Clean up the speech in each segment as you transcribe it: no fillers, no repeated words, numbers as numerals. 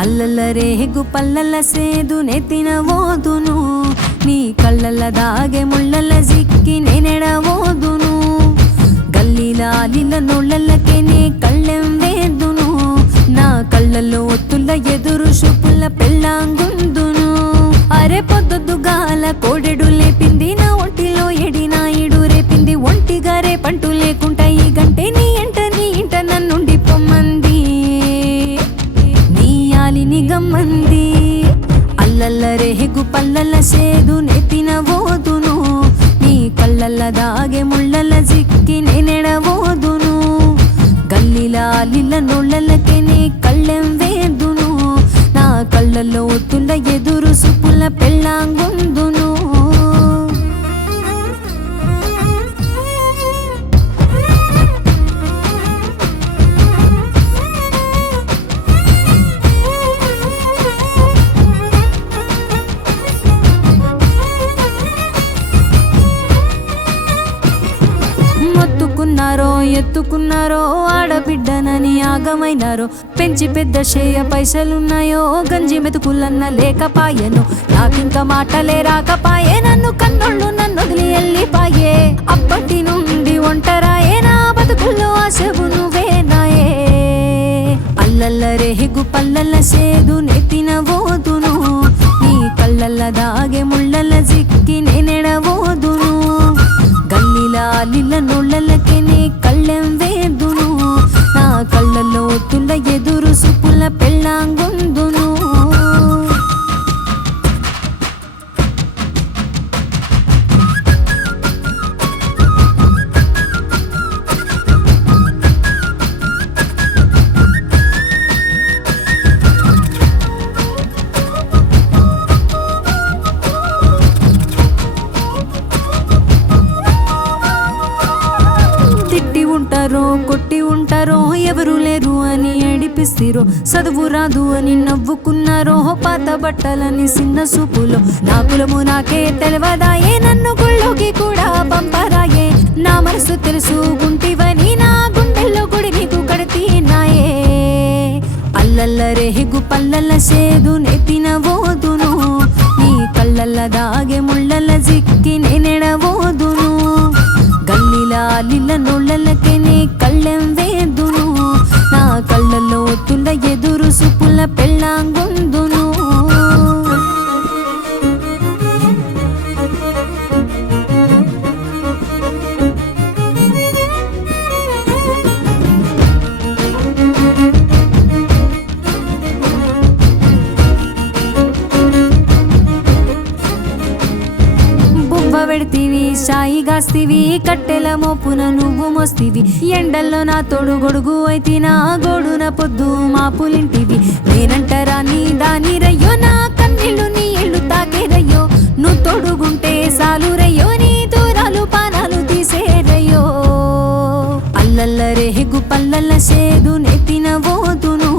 అల్లల రేగు పల్లల సేదు నెత్తిన ఓదును, నీ కళ్ళల దాగే ముళ్ళల జిక్కి నేనెడవోదును. గల్లీలాలిల నోళ్ళకే నే కళ్ళెం వేదును, నా కళ్ళల్లో ఒత్తుల ఎదురు చూపుల పెళ్ళాంగుందును. అరే పొద్దుగాల కోడెడు లేపింది నా ఒంటిలో ఎడినాయిడు రేపింది, ఒంటిగా రేపంటూ లేకుండా ఈ గంటే నీ ఇంట నన్నుండి పొమ్మంది, గమ్మంది. అల్లల్ల రేగు పల్లల సేదు నెత్తిన ఓదును, నీ కళ్ళల్ల దాగే ముళ్ళల జిక్కి నేనెడవోదును. గల్లీలాలిల నోళ్ళకే నే కళ్ళెం వేదును, నా కళ్ళల్లో ఒత్తుల ఎదురు సుపుల పెళ్ళాంగుందును. ఎత్తుకున్నారో ఆడబిడ్డనని ఆగమైనారో, పెంచి పెద్ద షేయ పైసలున్నాయో గంజి మెతుకులన్న లేకపాయెను. నాకింక మాటలే రాకపాయే, నన్ను కన్నోళ్ళు నన్ను వదిలి వెళ్ళిపాయే. అప్పటి నుండి ఒంటరాయే, నా బతుకుల్లో ఆశవు నువ్వేనాయే. అల్లల్ల రేగు పల్లల సేదు నెత్తిన ఓదును, నీ కళ్ళల్ల దాగే ముళ్ళల జిక్కి నేనెడవోదును. గల్లీలాలిల నోళ్ళకే నే కళ్ళెం వేదును, నా కళ్ళల్లో ఒత్తుల ఎదురు సుపుల పెళ్ళాంగుందును. కొట్టి ఉంటారో ఎవరు లేరు అని ఏడిపిస్తిరో, చదువు రాదు అని నవ్వుకున్నారో పాత బట్టలని చిన్న సూపులో. నా కులము నాకే తెలవదాయే, నన్ను గుళ్ళోకి కూడా పంపరాయే. నా మనసు తెలుసు గుంటివని, నా గుండెల్లో గుడి నీకు కడితీనాయే. అల్లల్ల రేగు పల్లల సేదు నెత్తిన ఓదును, నీ కళ్ళల్ల దాగే ముళ్ళల జిక్కి నేనెడవోదును. గల్లీలాలిల నోళ్ళకే నే కళ్ళెం వేదును, నా కళ్ళల్లో ఒత్తుల ఎదురు సుపుల పెళ్ళాంగుందును. పెడితివి సాయి గాస్తివి, కట్టెల మోపున నువ్వు మోస్తివి. ఎండల్లో నా తోడు గొడుగు అయితే నా గోడున పొద్దు మాపులింటివి. నేనంటరా నీ దాని రయ్యో, నా కన్నీళ్ళు నీ ఇళ్ళు తాకేరయ్యో. నువ్వు తోడుగుంటే సాలు రయ్యో, నీ దూరాలు పానాలు తీసేరయ్యో. అల్లల్ల రేగు పల్లల సేదు నెత్తిన ఓదును,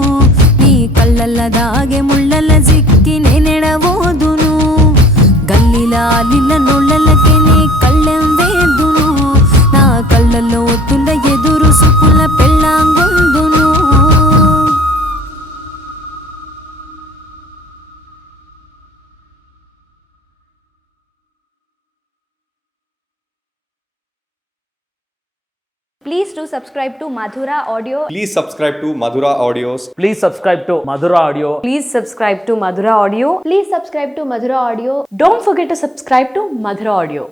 నీ కళ్ళల్ల దాగే ముళ్ళల జిక్కి నేనెడవోదును. గల్లీలాలిల నోళ్ళకే నే కళ్ళెం వేదును, నా కళ్ళల్లో ఒత్తుల ఎదురు సుపుల పెళ్ళాంగుందును. Please do subscribe to Madhura Audio. Please subscribe to Madhura Audios. Please subscribe to Madhura Audio. Please subscribe to Madhura Audio. Please subscribe to Madhura Audio. Don't forget to subscribe to Madhura Audio.